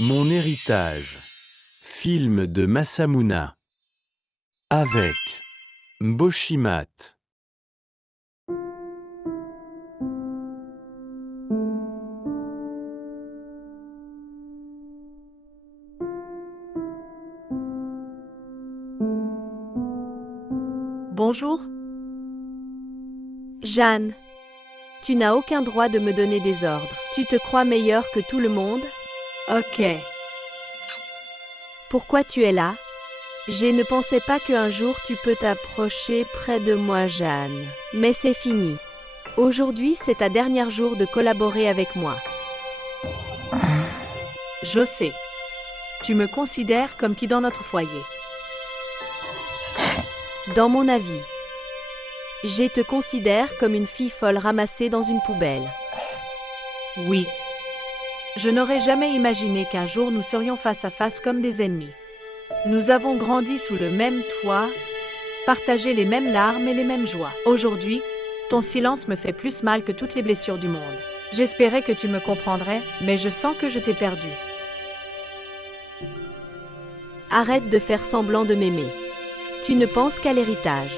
Mon héritage. Film de Masamune. Avec Mboshimat. Bonjour. Jeanne, tu n'as aucun droit de me donner des ordres. Tu te crois meilleure que tout le monde? Ok. Pourquoi tu es là? Je ne pensais pas qu'un jour tu peux t'approcher près de moi, Jeanne. Mais c'est fini. Aujourd'hui, c'est ta dernier jour de collaborer avec moi. Je sais. Tu me considères comme qui dans notre foyer? Dans mon avis, je te considère comme une fille folle ramassée dans une poubelle. Oui. Je n'aurais jamais imaginé qu'un jour nous serions face à face comme des ennemis. Nous avons grandi sous le même toit, partagé les mêmes larmes et les mêmes joies. Aujourd'hui, ton silence me fait plus mal que toutes les blessures du monde. J'espérais que tu me comprendrais, mais je sens que je t'ai perdu. Arrête de faire semblant de m'aimer. Tu ne penses qu'à l'héritage.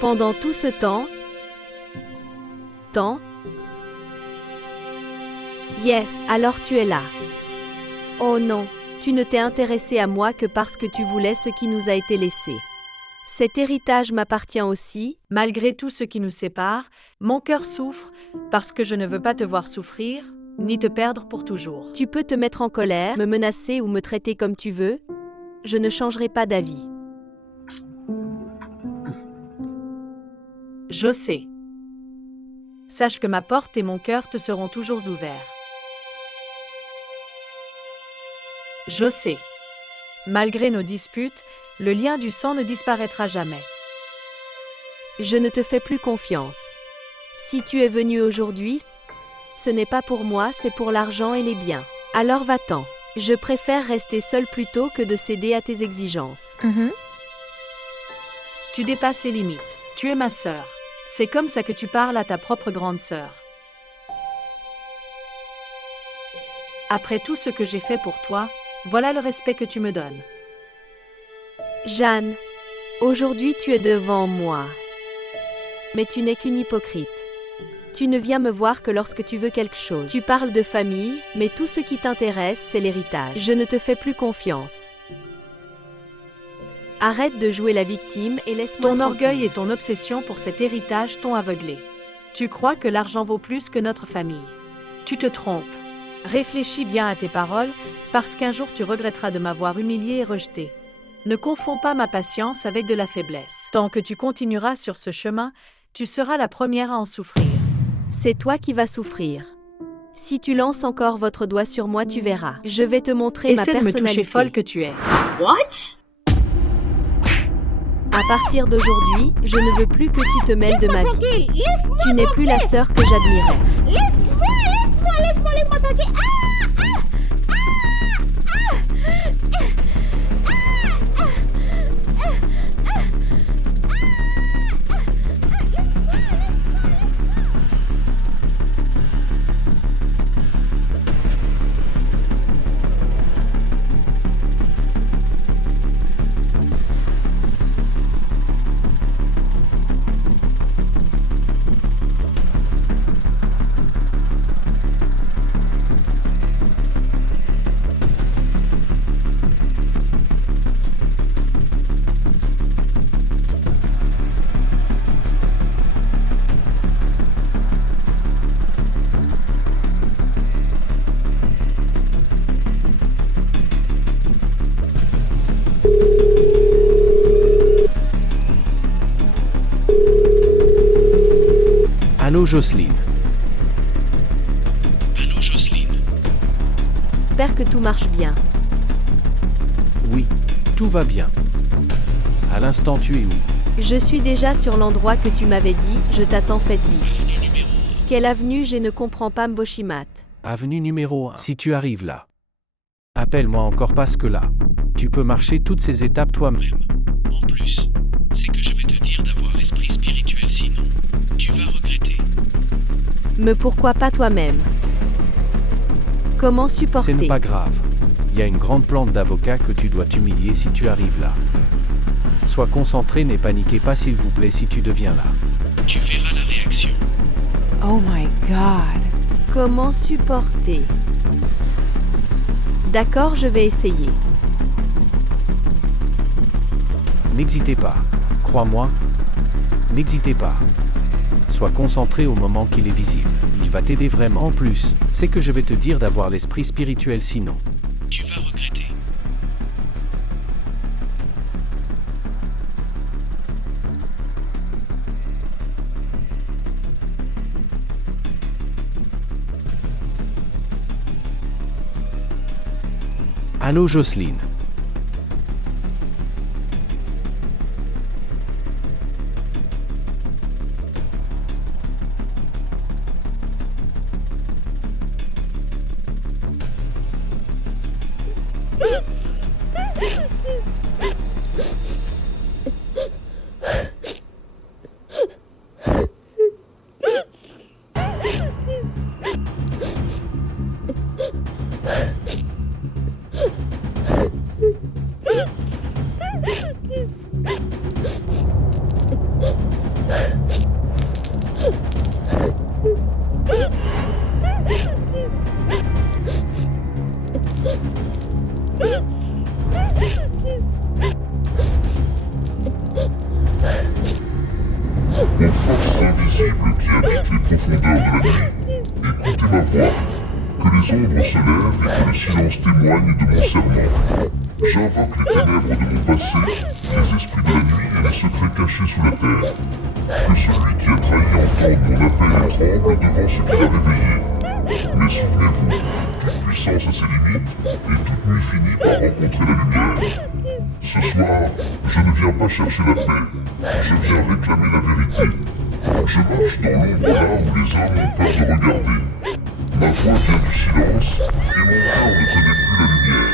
Pendant tout ce temps... Yes, alors tu es là. Oh non, tu ne t'es intéressé à moi que parce que tu voulais ce qui nous a été laissé. Cet héritage m'appartient aussi. Malgré tout ce qui nous sépare, mon cœur souffre parce que je ne veux pas te voir souffrir, ni te perdre pour toujours. Tu peux te mettre en colère, me menacer ou me traiter comme tu veux. Je ne changerai pas d'avis. Je sais. Sache que ma porte et mon cœur te seront toujours ouverts. Je sais. Malgré nos disputes, le lien du sang ne disparaîtra jamais. Je ne te fais plus confiance. Si tu es venu aujourd'hui, ce n'est pas pour moi, c'est pour l'argent et les biens. Alors va-t'en. Je préfère rester seule plutôt que de céder à tes exigences. Tu dépasses les limites. Tu es ma sœur. C'est comme ça que tu parles à ta propre grande sœur. Après tout ce que j'ai fait pour toi, voilà le respect que tu me donnes. Jeanne, aujourd'hui tu es devant moi. Mais tu n'es qu'une hypocrite. Tu ne viens me voir que lorsque tu veux quelque chose. Tu parles de famille, mais tout ce qui t'intéresse, c'est l'héritage. Je ne te fais plus confiance. Arrête de jouer la victime et laisse-moi Ton tranquille. orgueil et ton obsession pour cet héritage t'ont aveuglé. Tu crois que l'argent vaut plus que notre famille. Tu te trompes. Réfléchis bien à tes paroles, parce qu'un jour tu regretteras de m'avoir humilié et rejeté. Ne confonds pas ma patience avec de la faiblesse. Tant que tu continueras sur ce chemin, tu seras la première à en souffrir. C'est toi qui vas souffrir. Si tu lances encore votre doigt sur moi, tu verras. Je vais te montrer ma Essaie de me personnalité. toucher folle que tu es. What? À partir d'aujourd'hui, je ne veux plus que tu te mêles de ma vie. Tu n'es plus la sœur que j'admirais. Laisse-moi tranquille. Allô Jocelyne. Allô Jocelyne. J'espère que tout marche bien. Oui, tout va bien. À l'instant, tu es où? Je suis déjà sur l'endroit que tu m'avais dit, je t'attends, faites vite. Quelle avenue, je ne comprends pas, Mboshimat. Avenue numéro 1. Si tu arrives là, appelle-moi encore parce que là, tu peux marcher toutes ces étapes toi-même. En plus, c'est que je vais te dire d'avoir l'esprit spirituel, sinon, tu vas regretter. Mais pourquoi pas toi-même? Comment Ce supporter? n'est pas grave. y a une grande plante d'avocat que tu dois t'humilier si tu arrives là. Sois concentré, ne paniquez pas s'il vous plaît si tu deviens là. Tu verras la réaction. Oh my god. Comment supporter? D'accord, je vais essayer. N'hésitez pas. Crois-moi. N'hésitez pas. Sois concentré au moment qu'il est visible. Il va t'aider vraiment. En plus, c'est que je vais te dire d'avoir l'esprit spirituel sinon. Tu vas regretter. Allô Jocelyne. Aux forces invisibles qui habitent les profondeurs de la nuit, écoutez ma voix, que les ombres se lèvent et que le silence témoigne de mon serment. J'invoque les ténèbres de mon passé, les esprits de la nuit et les secrets cachés sous la terre. Que celui qui a trahi entende mon appel et tremble devant ce qu'il a réveillé. Mais souvenez-vous, toute puissance a ses limites, et toute nuit finit par rencontrer la lumière. Ce soir, je ne viens pas chercher la paix, je viens réclamer la vérité. Je marche dans l'ombre là où les hommes ont peur de regarder. Ma voix vient du silence, et mon cœur ne connaît plus la lumière.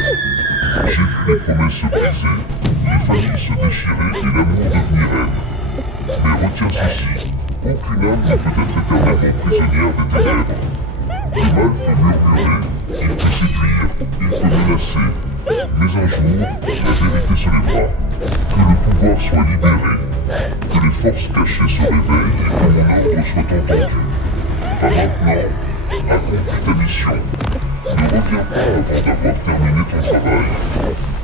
J'ai vu les promesses se briser, les familles se déchirer et l'amour devenir haine. Mais retiens ceci, aucune âme ne peut être éternellement prisonnière des ténèbres. Le mal peut murmurer, il peut séduire, il peut menacer. Mais un jour, la vérité se lèvera. Que le pouvoir soit libéré. Que les forces cachées se réveillent et que mon ordre soit entendu. Va maintenant, accomplis ta mission. Ne reviens pas avant d'avoir terminé ton travail.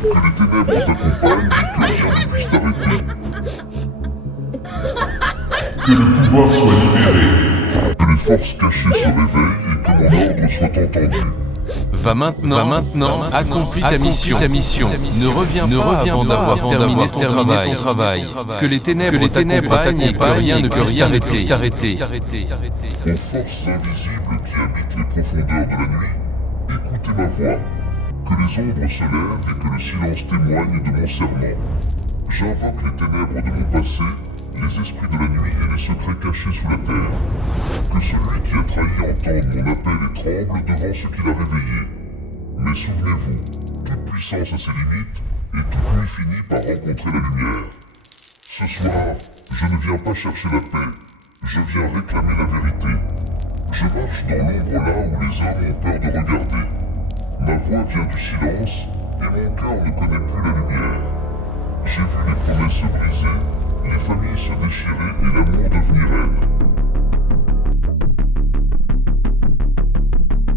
Que les ténèbres t'accompagnent et que rien ne puisse t'arrêter. Que le pouvoir soit libéré. Que les forces cachées se réveillent et que mon ordre soit entendu. Va maintenant, accomplis ta mission. Ne reviens pas avant d'avoir terminé ton travail. Que les ténèbres t'accompagnent et que rien ne puisse t'arrêter. Aux forces invisibles qui habitent les profondeurs de la nuit, écoutez ma voix. Que les ombres se lèvent et que le silence témoigne de mon serment. J'invoque les ténèbres de mon passé, les esprits de la nuit et les secrets cachés sous la terre. Que celui qui a trahi entende mon appel et tremble devant ce qu'il a réveillé. Mais souvenez-vous, toute puissance a ses limites, et toute nuit finit par rencontrer la lumière. Ce soir, je ne viens pas chercher la paix, je viens réclamer la vérité. Je marche dans l'ombre là où les hommes ont peur de regarder. Ma voix vient du silence, et mon cœur ne connaît plus la lumière. J'ai vu les promesses se briser, les familles se déchirer et l'amour devenir haine.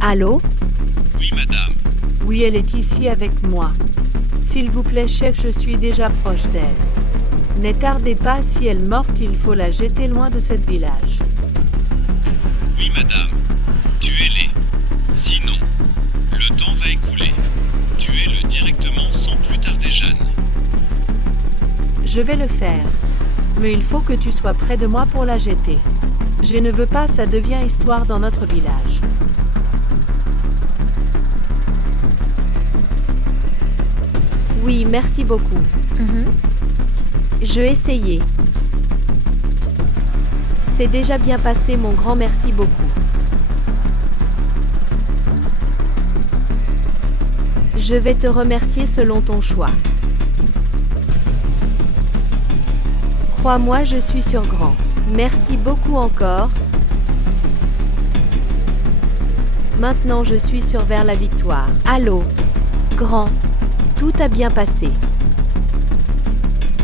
Allô? Oui madame. Oui, elle est ici avec moi. S'il vous plaît, chef, je suis déjà proche d'elle. Ne tardez pas, si elle est morte, il faut la jeter loin de ce village. Oui madame, tuez-les. Sinon, le temps va écouler. Tuez-le directement sans plus tarder, Jeanne. Je vais le faire. Mais il faut que tu sois près de moi pour la jeter. Je ne veux pas, ça devient histoire dans notre village. Oui, merci beaucoup. Je vais essayer. C'est déjà bien passé, mon grand merci beaucoup. Je vais te remercier selon ton choix. Crois-moi, je suis sur grand. Merci beaucoup encore. Maintenant je suis sur vers la victoire. Allô? Grand, tout a bien passé.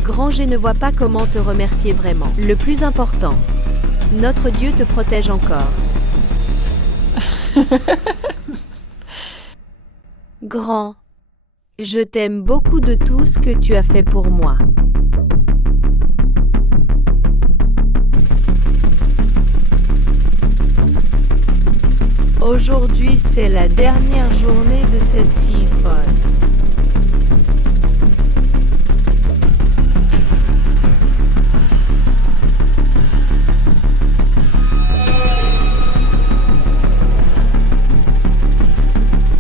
Grand, je ne vois pas comment te remercier vraiment. Le plus important, notre Dieu te protège encore. Grand, je t'aime beaucoup de tout ce que tu as fait pour moi. Aujourd'hui, c'est la dernière journée de cette fille folle.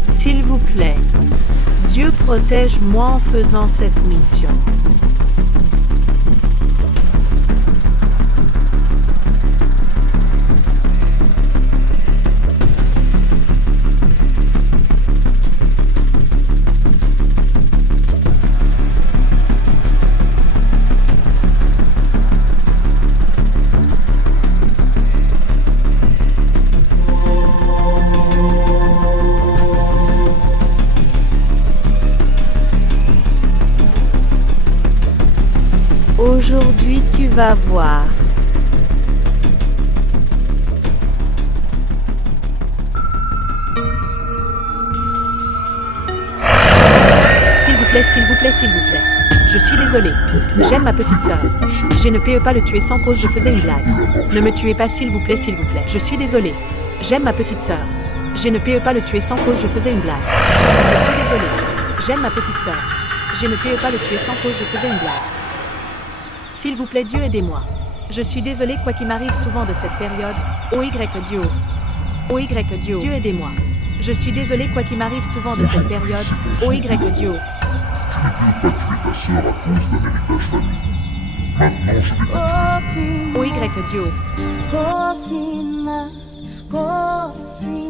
S'il vous plaît, Dieu protège-moi en faisant cette mission. Aujourd'hui, tu vas voir. S'il vous plaît, s'il vous plaît, s'il vous plaît. Je suis désolée. J'aime ma petite sœur. Je ne peux pas le tuer sans cause, je faisais une blague. Ne me tuez pas, s'il vous plaît, s'il vous plaît. Je suis désolée. J'aime ma petite sœur. Je ne peux pas le tuer sans cause, je faisais une blague. Je suis désolée. J'aime ma petite sœur. Je ne peux pas le tuer sans cause, je faisais une blague. S'il vous plaît, Dieu, aidez-moi. Je suis désolée, quoi qu'il m'arrive souvent de cette période. Dieu. Dieu. Dieu, aidez-moi. Je suis désolée, quoi qu'il m'arrive souvent de cette période. Dieu. Tu ne peux pas tuer ta sœur à cause d'un héritage famille. Maintenant, je vais te tuer. Dieu. Coffee must, coffee